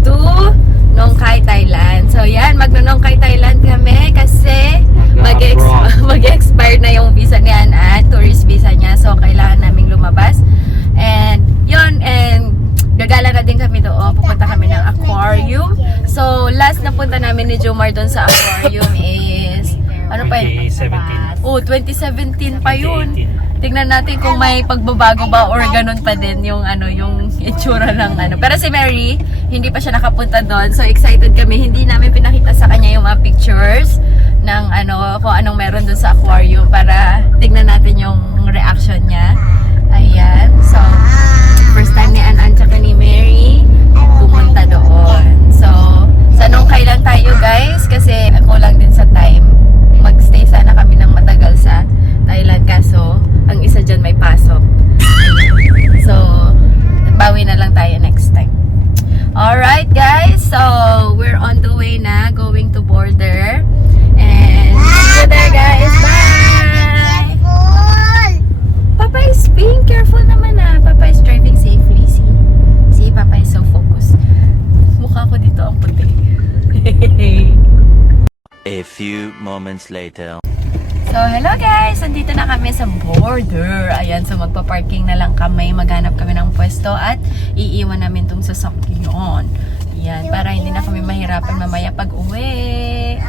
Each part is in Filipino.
to Nong Khai, Thailand. So yan, magno-Nong Khai, Thailand kami kasi mag-expire na yung visa niyan at tourist visa niya. So kailangan naming lumabas. And yun, and gagala na din kami doon. Pupunta kami ng aquarium. So last na punta namin ni Jomar doon sa aquarium is ano pa yun? 2017. Oh, 2017 pa yun. Tingnan natin kung may pagbabago ba or ganun pa din yung yung itsura ng Pero si Mary, hindi pa siya nakapunta doon. So excited kami. Hindi namin pinakita sa kanya yung mga pictures ng kung anong meron doon sa aquarium para tingnan natin yung reaction niya. Ayan. So first time ni Anan tsaka ni Mary pumunta doon. So sa Nong Khai lang tayo guys kasi kulang din sa time. Magstay sana kami ng matagal sa Thailand kaso ang isa dyan may pasok. So, bawi na lang tayo next time. Alright guys, so we're on the way na going to border. And see you there guys. Bye! Papa is being careful naman Papa is driving safely. See, Papa is so focused. Mukha ko dito ang puti. A few moments later. So, hello guys! Andito na kami sa border. Ayan, so magpa-parking na lang kami. Maghanap kami ng pwesto at iiwan namin itong sasakyan. Ayan, para hindi na kami mahirapan mamaya pag uwi.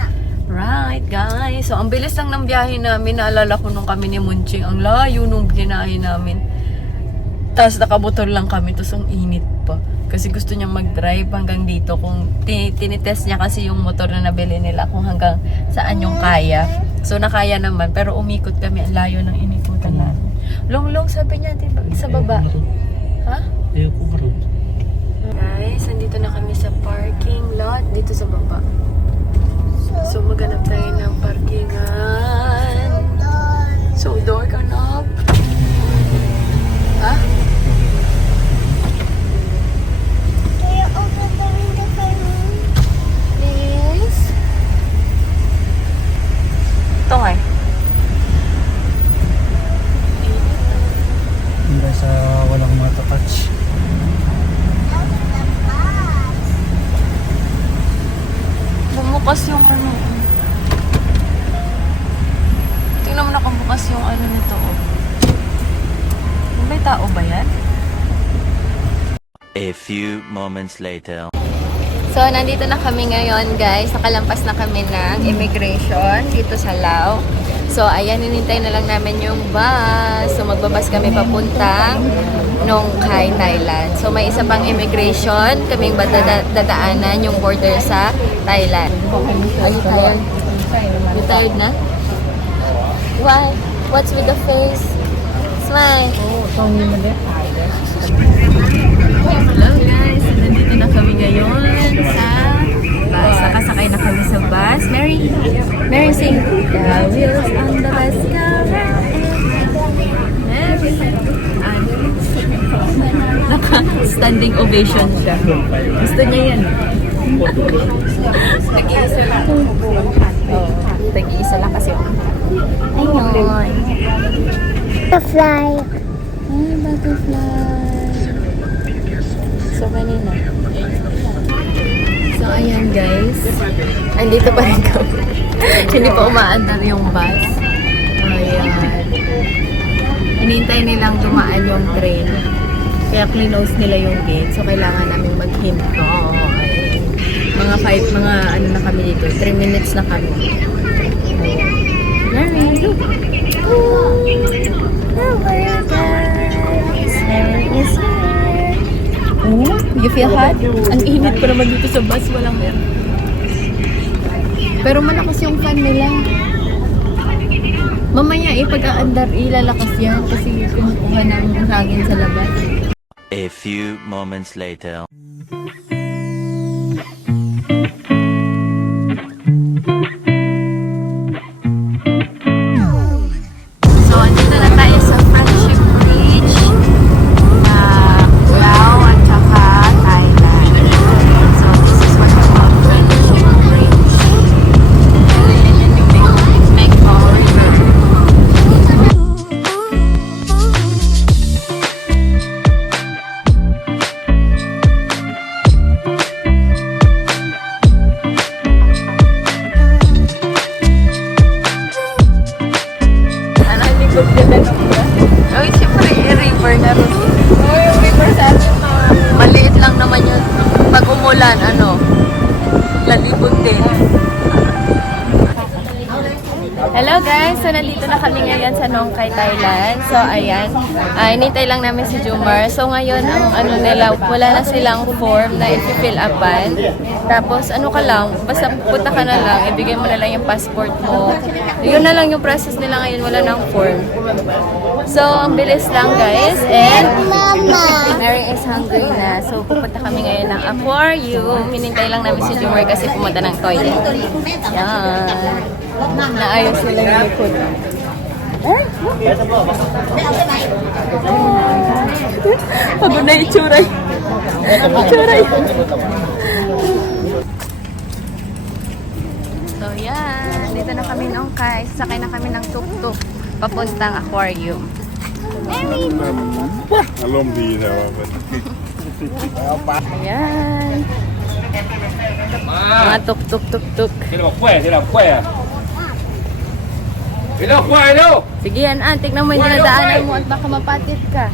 Right, guys. So, ang bilis lang ng biyahe namin. Naalala ko nung kami ni Munching. Ang layo nung binahe namin. Tapos nakamotor lang kami. Tapos ang init pa. Kasi gusto niya mag-drive hanggang dito. Kung tinitest niya kasi yung motor na nabili nila kung hanggang saan yung kaya. So nakaya naman. Pero umikot kami. Ang layo ng inikutan namin. Long-long sabi niya diba, sa baba. Ha? Ayoko marunong. Guys, nandito na kami sa parking lot. Dito sa baba. So maghanap tayo ng parkingan. So dark enough. Ha? Ito nga Hindi sa walang matatouch. bumukas yung tingnan mo na kung bukas yung nito may tao ba yan? A few moments later. So, nandito na kami ngayon, guys. Nakalampas na kami ng immigration dito sa Lao. So, ayan, hinintay na lang namin yung bus. So, magbabas kami papuntang Nong Khai, Thailand. So, may isa pang immigration. Kaming dadaanan yung border sa Thailand. Are you tired? You tired na? Why? What's with the face? Smile! Hello guys! Nandito na kami ngayon sa bus. Nakasakay na kami sa bus. Mary sing the wheels on the bus go round and naka-standing ovation siya. Gusto niya yan. Nag-iisa lang. Oh, nag-iisa lang kasi. Ayun. Butterfly. Ay, butterfly. So, kanina. So, ayan guys. Andito pa rin kami. Hindi pa umaandar yung bus. Ayan. Hinintay nilang dumaan yung train. Kaya close nila yung gate. So, kailangan namin maghinto. Mga 5, na kami dito. 3 minutes na kami. Ayan. Mary, look. Hello guys. Mary is here. Oh, you feel hot? Ang init pa naman dito sa bus, walang air. Pero malakas yung fan nila. Mamaya pag-aandar ilalakas yan kasi kumukuha ng hangin sa labas. A few moments later. So, andito na tayo sa Friendship Bridge. Lao at saka Thailand. So, this is what we call Friendship Bridge. Ayan yung Mekong River. Maliit lang naman yun. Pag umulan, ano, lalibot din. Hello guys! So, nandito na kami ngayon sa Nong Khai, Thailand. So, ayan. Inintay lang namin si Jumar. So, ngayon, ang ano nila, wala na silang form na i-fill upan. Tapos, ano ka lang, basta pupunta ka na lang, ibigay mo na lang yung passport mo. Yun na lang yung process nila ngayon, wala nang form. So, ang bilis lang guys. And, Mary is hungry na. So, pupunta kami ngayon ng aquarium. Hinintay lang namin si Jumar kasi pumunta ng toilet. Yan. Naayos nila yung likod. Pagod na itsuray. Itsuray. So, yan. Dito na kami Nong Khai. Sasakay na kami ng tuk-tuk papuntang aquarium. Alom di daw. Ayan. Mga tuk-tuk-tuk-tuk. Sila kwaya. Sige yan, tignan mo yung dinadaanan mo at baka mapatit ka.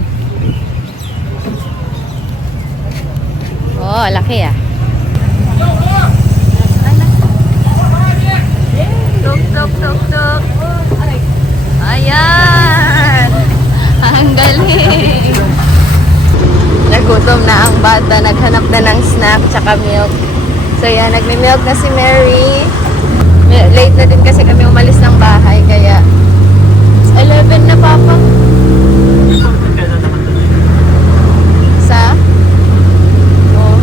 Oh, laki ah. Tuk-tuk-tuk-tuk. Ayan. Ang galing. Nagutom na ang bata. Naghanap na ng snack tsaka milk. So yan, nagmi-milk na si Mary. Late na din kasi kami umalis ng bahay. Kaya 11 na papa. Sa? Oh.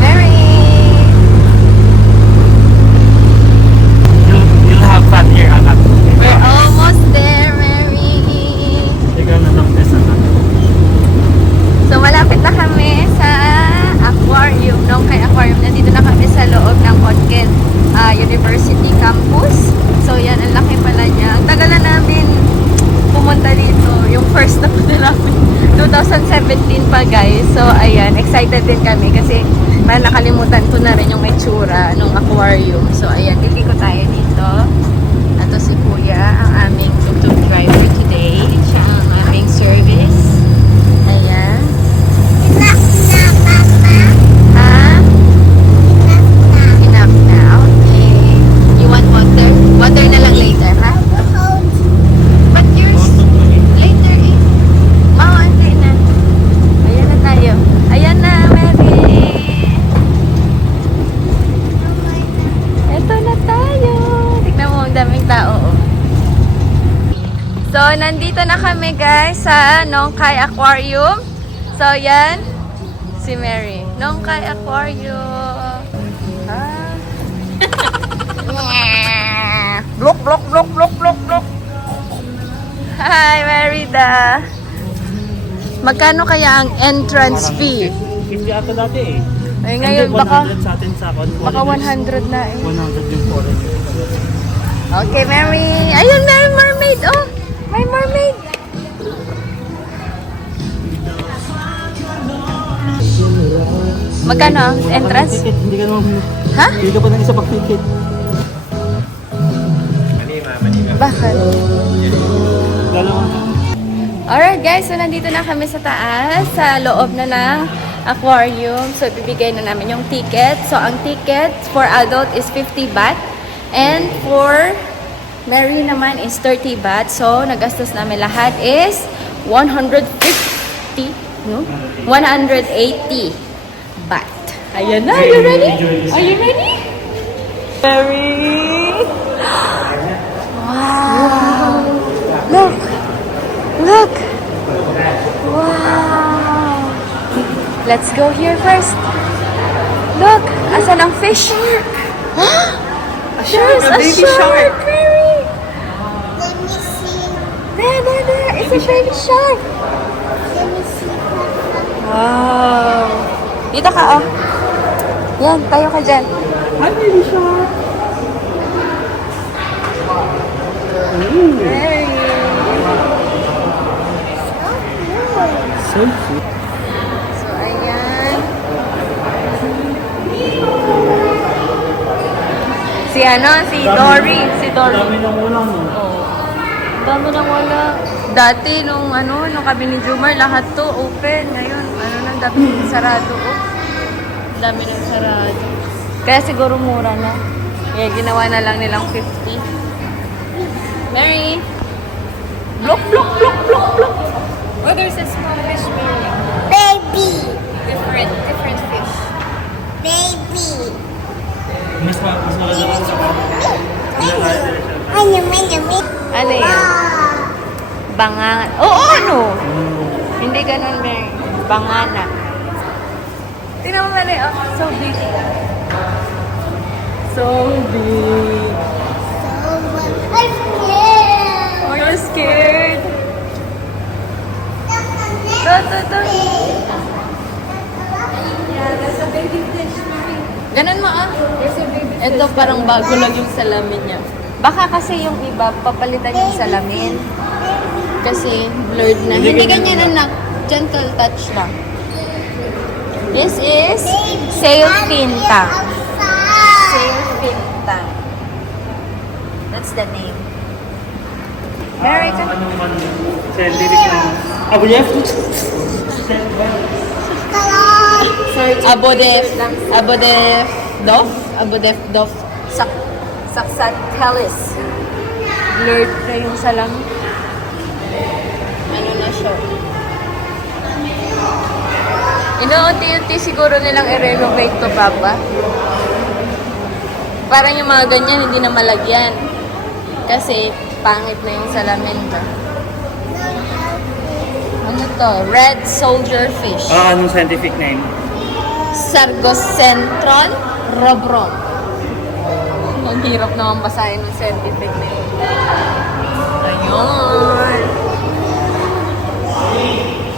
Mary! You'll have fun here, anak. We're almost there, Mary. Ikaw na lang best, anak. So, malapit na kami sa aquarium. Nong Khai Aquarium. Nandito na kami sa loob ng Conket University Campus. So, yan. Ang laki pala niya. Ang tagal na namin pumunta dito. Yung first na punta namin. 2017 pa, guys. So, ayan. Excited din kami kasi nakalimutan ko na rin yung itsura ng aquarium. So, ayan. Kikiko tayo dito. Ito si Kuya, ang aming tuk-tuk driver today. Siya ang aming service. Ayan. Ha? Enough na. Okay. You want water? Water na lang later, ha? But yours, later eh. Maunti na. Ayan na tayo. Ayan na, Mary. Ito na tayo. Tignan mo, ang daming tao. Oh. So, nandito na kami guys sa Nong Khai Aquarium. So, yan. Si Mary. Nong Khai Aquarium. Ah. Blok, blok, blok, blok, blok, blok. Hi, Merida. Magkano kaya ang entrance fee? 50 ata dati eh. Ay, ngayon baka 100 sa atin sa kon. baka 100 na eh. 100 yung foreign. Okay, Mary. Ayun, Mary mermaid. Oh, may mermaid. Magkano ang entrance? Ticket, hindi ka naman. Ha? Hindi ka pa ng isa pag ticket. Bakit? Dalawa. Alright guys, so nandito na kami sa taas, sa loob na ng aquarium. So ibibigay na namin yung ticket. So ang ticket for adult is 50 baht and for Mary naman is 30 baht. So nagastos namin lahat is 150, no? 180 baht. Ayan na, are you ready? Are you ready? Mary! Wow! Look! Look! Wow! Let's go here first. Look! Asan ang fish? There's a shark! Mary! Let me see. There! It's a baby shark! Let me see. Wow! Dito ka, oh. Yan, tayo ka dyan. Hi, baby shark. Mary! So cute. So, ayan. Si Dory. Si Dory. Dami ng ulang, no? Oo. Dami nang wala. Dati, nung kami ni Jumar, lahat to open. Ngayon, Ano nang dami sarado oh. Ang dami ng sarado. Kaya siguro mura na. Kaya ginawa na lang nilang 50. Mary! Block, block, block, block, block! Oh, there's a small fish, Mary. Baby. Different fish. Baby. Mas malala kasi sa kanya. Ano, ano. Ano yan? Bangan. Oo, ano? Hindi ganun, Mary. Bangana. Tingnan mo, Mary. Oh, so big. So big. I'm scared. Oh, you're scared. To. Yeah, there's a baby fish, Mary. Ganun mo, ah. There's a baby fish. Ito parang bago lang yung salamin niya. Baka kasi yung iba, papalitan yung salamin. Kasi blurred na. Hindi ganyan, anak. Gentle touch lang. This is sail pinta. Sail pinta. That's the name. Mary, come. Ano man, scientific na. Abo niya? Abodef Dof. Saxatilis. Blurred na yung salamin. Ano na siya? Inuunti-unti siguro nilang i-renovate to, Papa. Parang yung mga ganyan, hindi na malagyan. Kasi, pangit na yung salamin to. Ano to? Red soldier fish. Anong scientific name? Sargocentron robron. Ang hirap naman basahin ng scientific name. Ayun.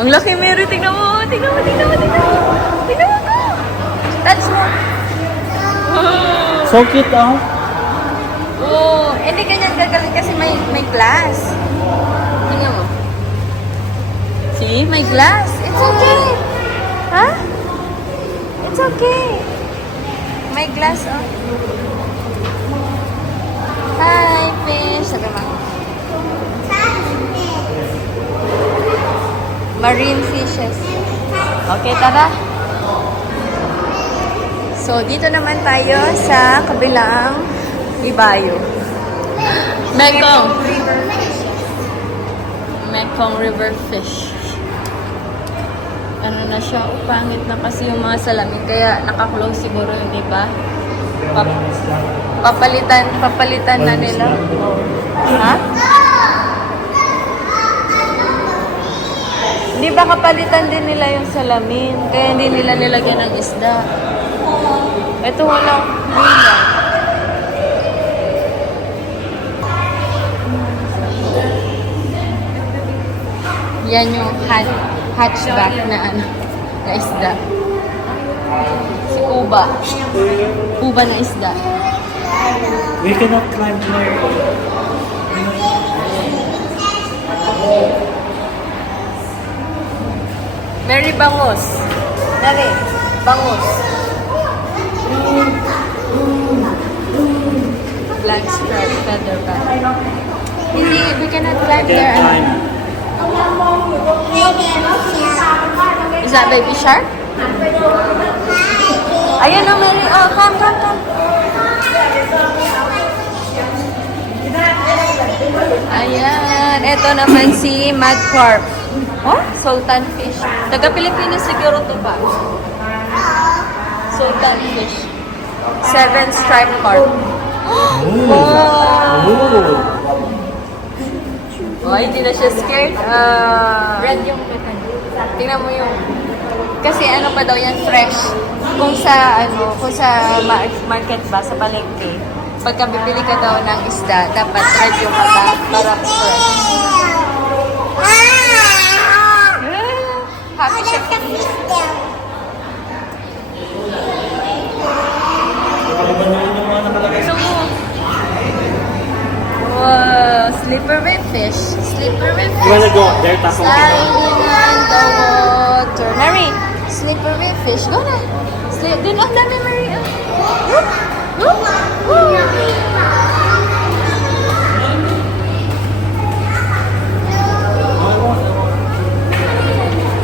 Ang laki, Mary. Tingnan mo. Tingnan mo to. Touch mo. So cute, ah. Oh, hindi ganyan gagawin kasi may glass. Tingnan mo. See? May glass. It's okay. Ha? It's okay. May glass, oh. Hi, fish. Sabi mo. Marine fishes. Okay, tara. So, dito naman tayo sa kabilang ibayo. Mekong River fish. Ano na siya? Pangit na kasi yung mga salamin. Kaya naka-close siguro yun, di ba? Papalitan na nila. Ha? Di ba kapalitan din nila yung salamin? Kaya hindi nila nilagyan ng isda. Ito walang bilang. Yan yung hatchback na na isda. Si Kuba. Kuba na isda. We cannot climb there. Mary Bangus. Mary, Bangus. Black stripe featherback. Hindi, we cannot climb there. Is that baby shark? Ayun o, Mary. Oh, come. Ayan. Ito naman si mud carp. Oh, sultan fish. Taga-Pilipinas siguro to ba? Sultan fish. 7 striped carp. Wow! Oh, hindi na siya scared. Red yung matan. Tingnan mo yung... Kasi ano pa daw yan, fresh. Kung sa market ba, sa palengke, pagka bibili ka daw ng isda, dapat red yung mata para fresh. Happy siya. So, wow, slippery fish. Slippery fish. You wanna go up there, tapos Sliding on the water. Mary, slippery fish. Go na. Dun, ang dami, Mary.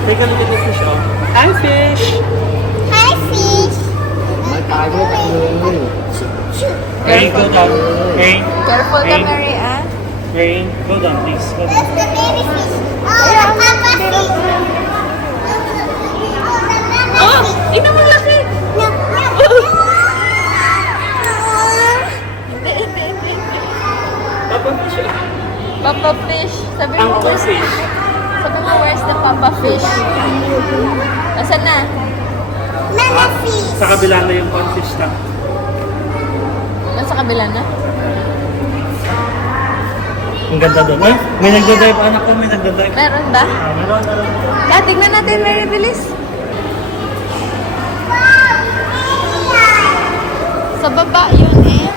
Take a look at the fish, oh. Hi, fish! Hi, fish. May tago ka doon. Shoot. Rain, go down. Rain. Careful ka, Rain. Mary, ah. Rain, go down, please. Go down. That's the baby fish. Oh, the papa fish. Oh! Ina mo laki! No, no. Papa fish, oh. Papa fish. Sabi mo, Uncle fish. sabi mo, where's the papa fish? Asan na? Mama fish. Sa kabila na yung fish tank. Nasa kabila na? Ang ganda doon. Ay, may nagdadive. Anak ko, may nagdadive. Meron ba? Meron. Tignan natin, Mary, bilis. Sa baba yun eh.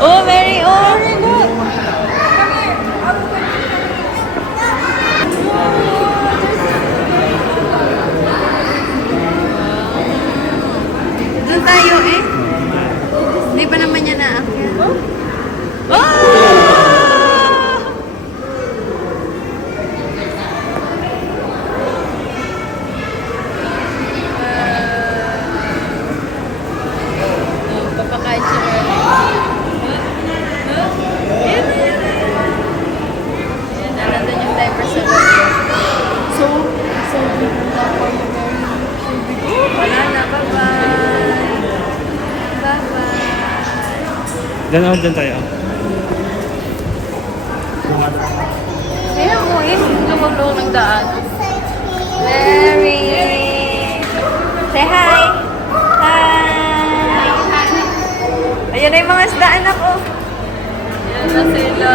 Oh, Mary, oh. Look. Doon tayo eh. Hindi pa naman niya naakyat. Oh! Papakain siya. Ayan, nandun yung diaper sa loob. So wala na, bye-bye. Bye-bye. Dyan tayo. Kaya mo eh, lumulong ng daan. Mary! Say hi! Hi! Ayan na yung mga isdaan ako. Ayan na sila.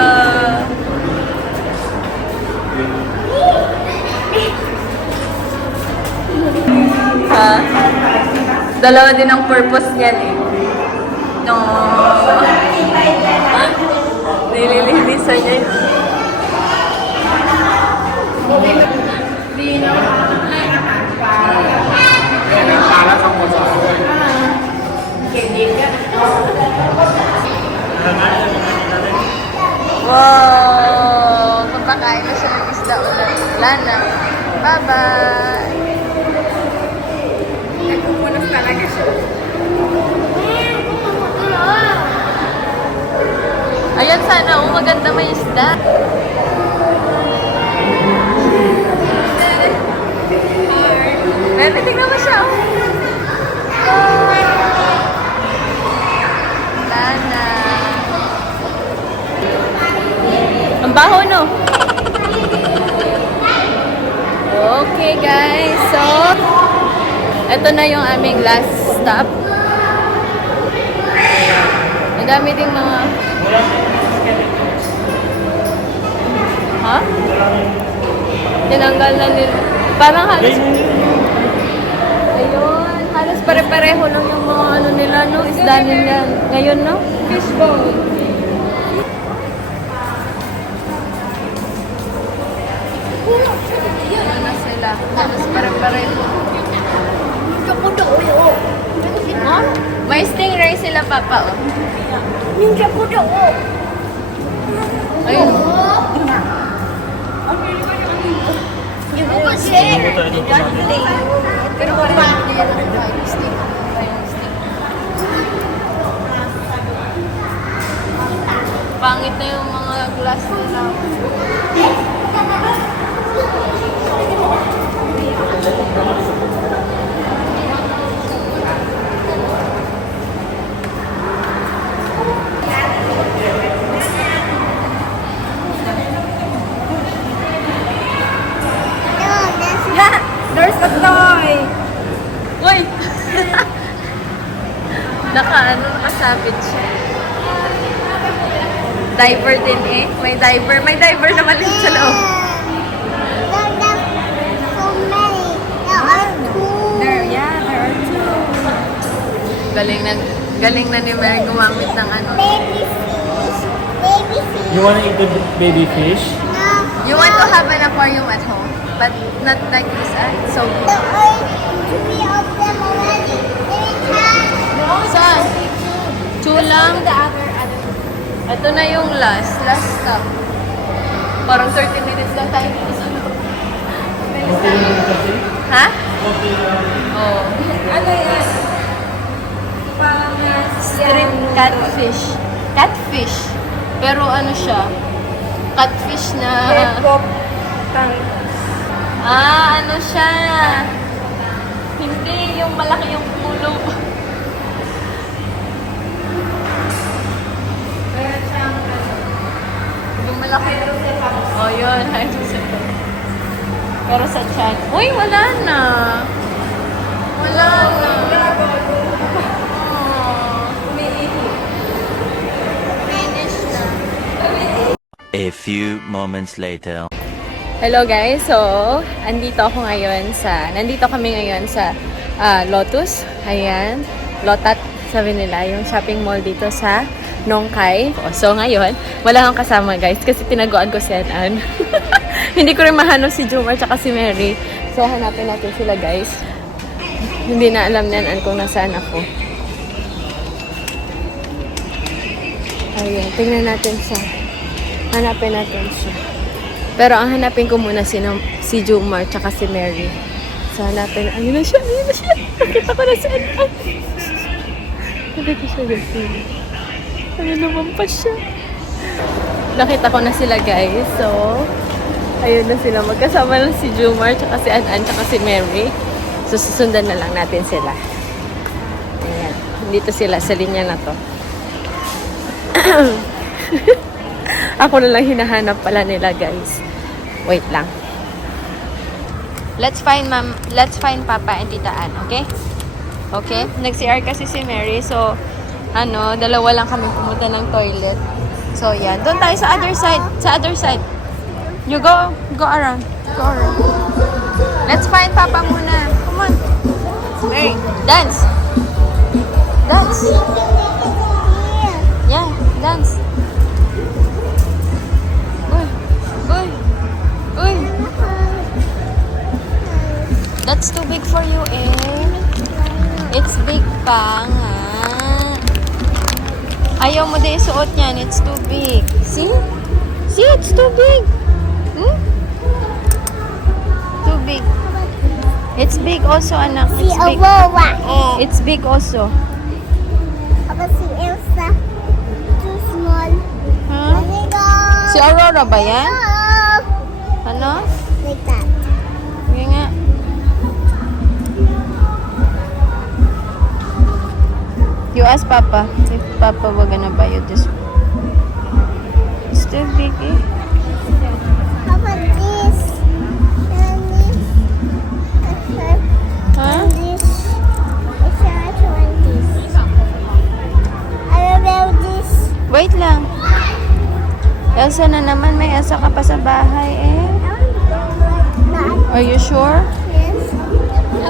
Ha? Dalawa din ang purpose niyan eh. No. Nililinisan niya yun. Wow! Papakain na siya ng isda ulit. Wala na. Bye-bye! Nagpupunos talaga siya. Ayan sana, oh, maganda may isda. Bebe, tignan mo siya. Oh. Wala na. Ang baho, no? Okay, guys. So, ito na yung aming last stop. Ang dami ding mga... Ha? Tinanggal na nila. Parang halos... Ayun. Halos pare-pareho lang yung mga ano nila, no? Isda nila. Ngayon, no? Fishbowl. Ano na sila? Halos pare-pareho. Ha? May stingray sila, Papa, oh. Ayun. Pero wala hindi yan ang fire stick. Pangit na yung mga glass nila. There's a toy! Uy! nakasabit siya. Diaper din eh. May diaper. May diaper naman din sa loob. There are two. Galing na ni Mary gumamit ng ano. Baby fish. Baby fish. You wanna eat the baby fish? No. You want to have an aquarium at home, but not like this, ah? So The good. three of them already. Saan? Two lang. Ito na yung last stop. Parang 30 minutes lang tayo dito sa loob. Ha? Oo. Ano yan? Parang street catfish. Catfish. Pero ano siya? Catfish na... ano siya? Hindi yung malaki yung ulo. Yung malaki. Oh, yun. Pero sa chan. Uy, wala na. Wala na. Finish na. A few moments later. Hello guys, so nandito kami ngayon sa Lotus. Ayan, Lotat sabi nila, yung shopping mall dito sa Nong Khai. So ngayon, wala akong kasama guys kasi tinaguan ko si Ann. Hindi ko rin mahanap si Jumar tsaka si Mary. So hanapin natin sila guys. Hindi na alam ni Ann kung nasaan ako. Ayan, tingnan natin siya. Hanapin natin siya. Pero ang hanapin ko muna si Jumar tsaka si Mary. So hanapin, ayun na siya, ayun na siya. Nakita ko na si Ann. Nakita siya guys. Ano naman pa siya. Nakita ko na sila guys. So, ayun na sila. Magkasama na si Jumar tsaka si Ann tsaka si Mary. So susundan na lang natin sila. Ayan. Dito sila sa linya na to. Ako na lang hinahanap pala nila guys. Wait lang. Let's find Papa and Tita Ann, okay? Okay? Nag-CR kasi si Mary, so dalawa lang kami pumunta ng toilet. So yan, doon tayo sa other side. You go around. Let's find Papa muna. Come on. Mary, dance. Yeah, dance. Uy. That's too big for you, eh. It's big pa nga. Ayaw mo din isuot yan. It's too big. See? See, it's too big. Too big. It's big also, anak. Si It's big. Aurora. It's big also. Apa si Elsa? Too small. Huh? Let me go. Si Aurora ba yan? Oh. Ano? Like that. Sige nga. You ask Papa if Papa were gonna buy you this one. It's too big, eh? How about this? And this. Huh? And this. I shot one this. I love this. Wait lang. Elsa na naman. May Elsa ka pa sa bahay, eh. Are you sure? Yes.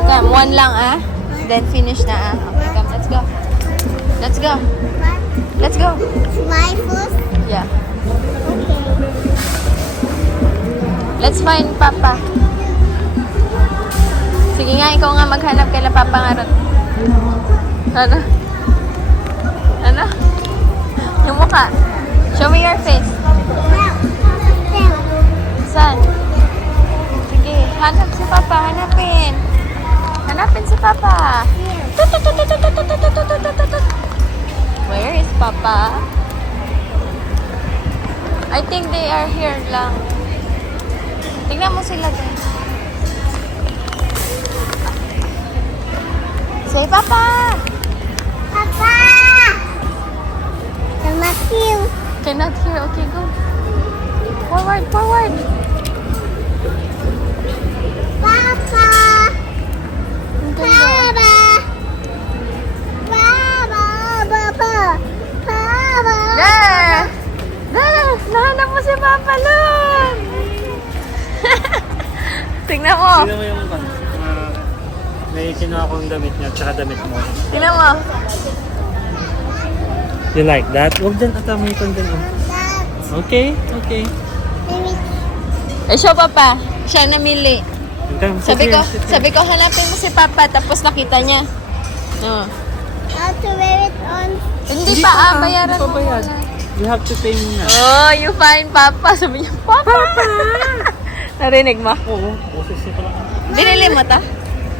Come, one lang, ah. Then finish na, ah. Okay, come. Let's go. Let's go. Let's go. My first. Yeah. Okay. Let's find Papa. Sige nga, ikaw nga maghanap kay Papa nga ron. Ano? Ano? Yung mukha. Show me your face. Saan? Sige, hanap si Papa. Hanapin. Hanapin si Papa. Where is Papa? I think they are here lang. Tingnan mo sila guys. Say Papa! Papa! I'm not you. Cannot hear. Okay, go. Forward. Papa! Papa! There! There! Nahanap mo si Papa Lon! Tingnan mo. Tingnan mo yung may kinuha kong damit niya, tsaka damit mo. Tingnan mo. You like that? Huwag dyan ata, may ikon dyan. Okay. Eh, show Papa. Siya namili. Come, sit Sabi here. ko, hanapin mo si Papa, tapos nakita niya. No. How to wear it on? Hindi pa, bayaran mo Hindi pa bayad. muna. You have to pay me na. Oh, you find Papa. Sabi niya, Papa! Narinig mo? Oo, boses niya pala. Binili mo ta?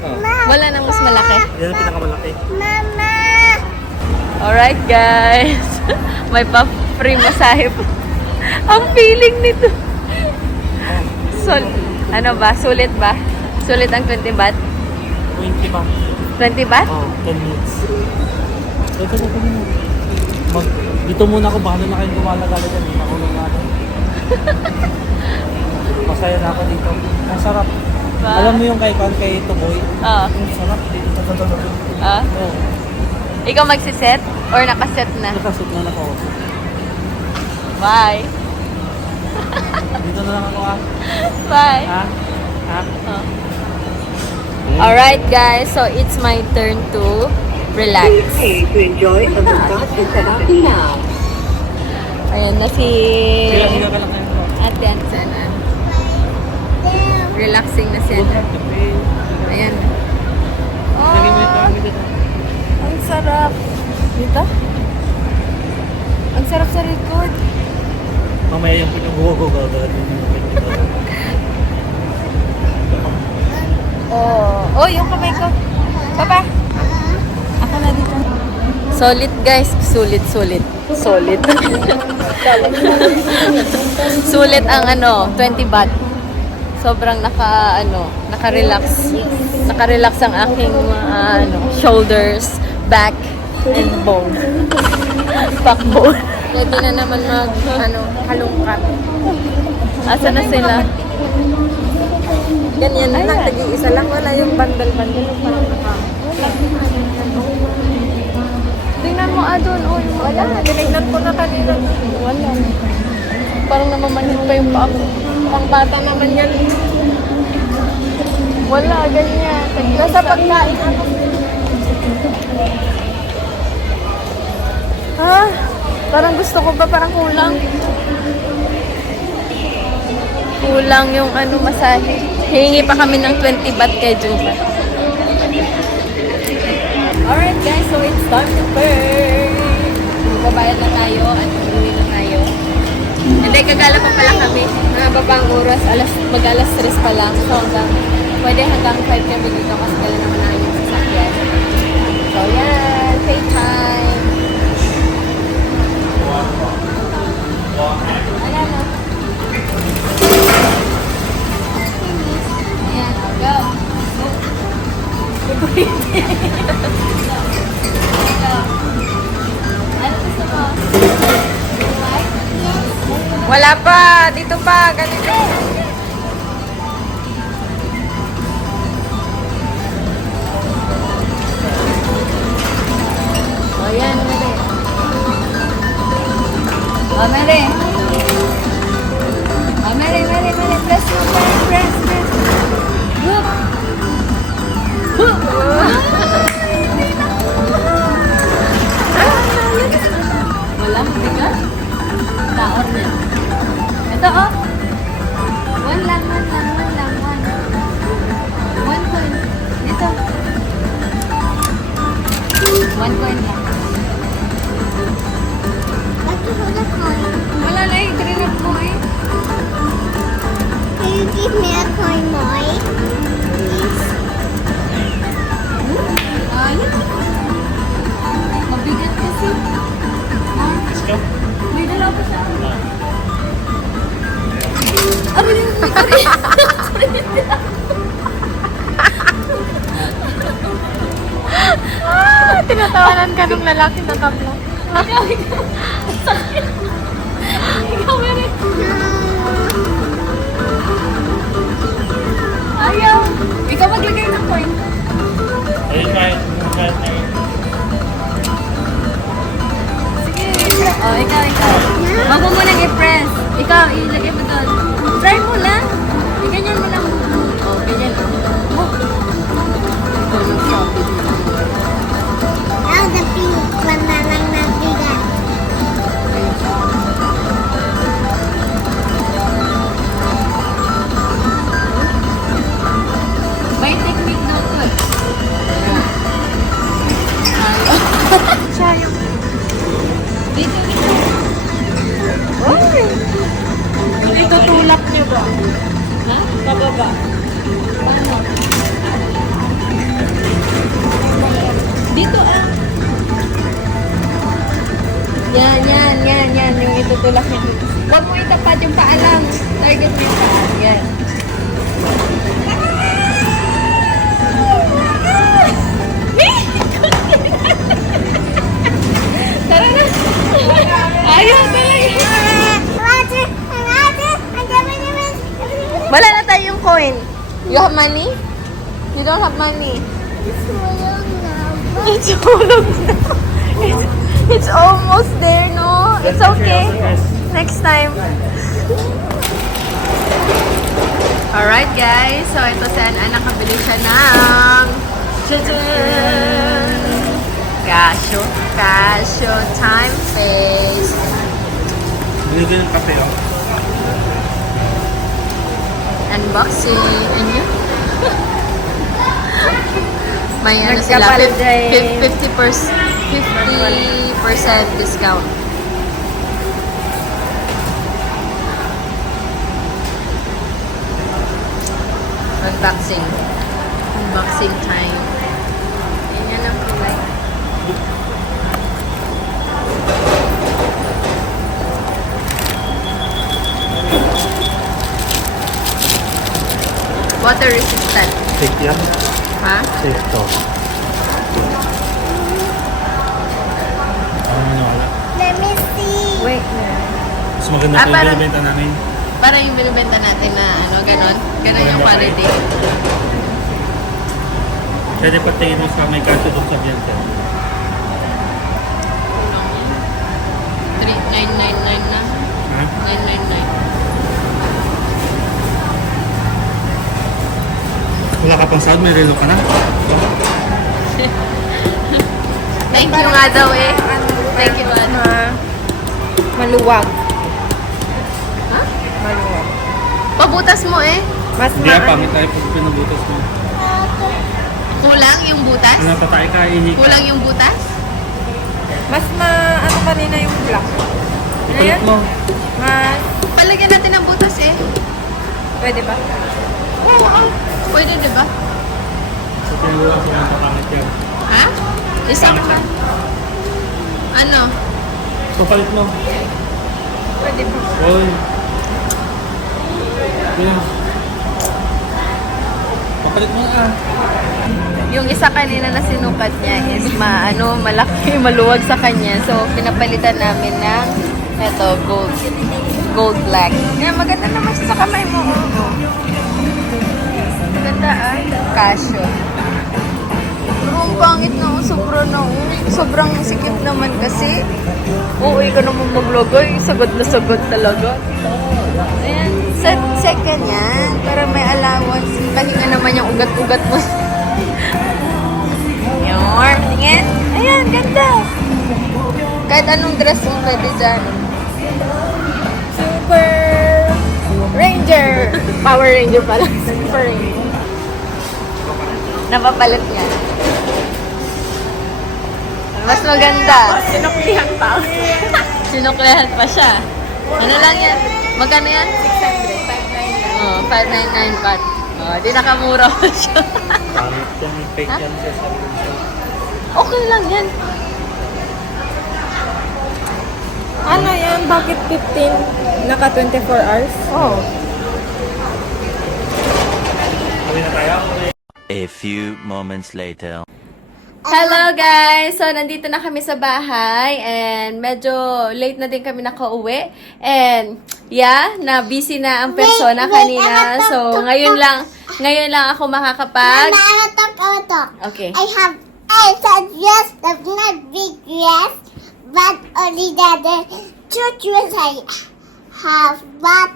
Oo. Wala nang mas malaki. Yan ang pinakamalaki. Mama! Alright guys. May pa-free masahe pa. Ang feeling nito. Ano ba? Sulit ba? Sulit ang 20 baht? 20 ba? 20 baht? Oo, 10 minutes. Teka, dito muna ako, bahala na kayong gumalagali dyan. Makulong na ako. Masaya na ako dito. Ang sarap. Ba? Alam mo yung kay Tuboy? Oo. Ang sarap. Ah? Oo. Ikaw magsiset? Or nakaset na? Nakasot na ako. Bye. Dito na lang ako ah. Bye. Ha? Ha? Oh. Alright guys, so it's my turn to relax. Pay to enjoy a massage and set up now. Ayan na si Higa ka lang kayo. Ate Ansana. Relaxing na siya. Ayan. Lagi mo yung Oh, kami dito. ang sarap. Dito? Ang sarap sa record. Mamaya yung pinag-go-go-go. Oh, yung kamay ko. Papa. Ako na dito. Solid guys. Sulit. Solid. Sulit ang 20 baht. Sobrang naka-relax. Naka-relax ang aking shoulders, back, and bone. Backbone. Pwede na naman halungkat. Asa na sila? Ganyan lang, tag-iisa lang. Wala yung bandal-bandal. Parang tingnan mo doon. Wala. Tinignan ko na kanina. Wala. Parang namamanhid pa yung paa ko. Pang bata naman yan. Wala, ganyan. Nasa pagkain ako. Parang gusto ko ba? Parang kulang. Kulang yung masahe. Hihingi pa kami ng 20 baht kay Juba. Alright guys, so it's time to pay. Magbabayad na tayo at mag-uwi na tayo. Hindi, kagala pa pala kami. Babang oras, mag-alas 3 pa lang. So pwede hanggang 5 kami dito kasi gala naman na yung sasakyan. So yan, pay time. Ayan na. Ayan, go. Ano gusto mo? Wala pa. Dito pa. Ganito. O yan, Mary. O, Mary. O, Mary. Press mo. Press. Look. Wala, bigat. Taon na. Ito, oh. One lang. One coin. Dito. 1 coin lang. Bakit wala coin? Wala na eh. Trinap mo eh. Can you give me a coin, Moy? Please. Ayun. Mabigat kasi. May dalawa pa siya. Tinatawanan ka nung lalaki na tabla. Ikaw meron. Ayaw. Ikaw maglagay ng coin. Ayun, kahit na yun. Sige. Oh, ikaw. Wag mo munang i-press. Ikaw, ilagay mo doon. Try mo lang. Ganyan mo lang. Oh, ganyan. Oh. Now the pink one na lang nabigat. Pababa. Paano? Dito ah. Yan. Yung itutulak niya dito. Huwag mo itapat yung paa lang. Target mo yung paa. Yan. Tara na. Ayaw talaga. Wala na tayong coin. You have money? You don't have money. It's hulog na. It's almost there, no? It's okay. Next time. Alright, guys. So, ito si Ana. Nakabili siya ng Casio time face. Binigyan ng kape, oh. Unboxing. And yun. May ano sila, 50% discount. Unboxing time. Yan ang kulay. Water resistant. Safe yan. Ha? Safe to. Wala. Let me see. Wait na. Mas maganda Ah, pa yung parang- binibenta namin. Para yung binibenta natin na ano, ganon. Ganon yung quality. Pwede pa tingin mo sa may kaso doon sa Bianca. 3,999 na. Ha? 999. Wala ka pang sound, may relo ka na. Thank you nga daw eh. Thank you, ano. Maluwag. Ha? Maluwag. Pabutas mo eh. Mas Hindi yan, pangit tayo pag pinabutas mo. Kulang yung butas? Ano tatay ka, ihi ka. Kulang yung butas? ano kanina yung black. Ipulot mo. Mas, Palagyan natin ng butas eh. pwede ba? Oo. Pwede, di ba? Sa pinulot mo, ang pangit yan. Ha? Isang Pangit ka. yan. Ano? So, palit mo. Pwede ba? Oy. Yeah. Papalit mo na. Yung isa kanina na sinukat niya is malaki, maluwag sa kanya. So, pinapalitan namin ng eto, gold black. Kaya maganda naman siya sa kamay mo. Oh. Maganda ah. Casio. Pero ang pangit na, sobrang sikip naman kasi. Uuwi ka naman maglagay, sagad na sagad talaga. Ayan, second yan. Para may allowance. Pahinga naman yung ugat-ugat mo. Yorn, tingin. Ayan, ganda. Kahit anong dress mo pwede dyan. Super Ranger. Power Ranger pala. Super Ranger. Napapalit niya. Mas maganda. Sinuklihan pa. Sinuklehan pa siya. Ano lang yan? Magkano yan? 600. Oh, 599 pat. Oh, di nakamura pa siya. Pangit yan, fake Ha? yan siya sa Okay lang yan. Ano yan? Bakit 15? Naka 24 hours? Oh. Kami na tayo. A few moments later. Hello guys! So, nandito na kami sa bahay and medyo late na din kami nakauwi. And, yeah, na-busy na ang persona kanina. So, ngayon lang ako makakapag... Mama, talk. Okay. I have dress, but not big dress, but only the two dress I have. But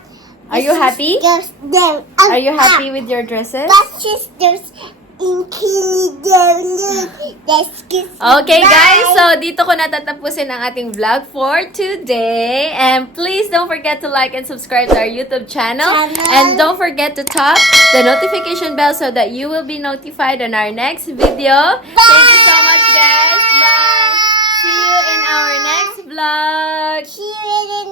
Are you happy? Them. Are you happy with your dresses? But sisters in Okay guys, so dito ko natatapusin ang ating vlog for today. And please don't forget to like and subscribe to our YouTube channel. And don't forget to tap the notification bell so that you will be notified on our next video. Thank you so much guys. Bye. See you in our next vlog. See you in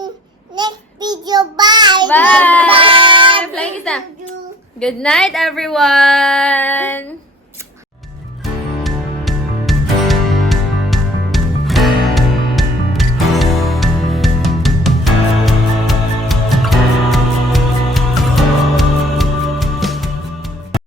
next video. Bye. Bye. Flying kiss na. Bye. Good night, everyone!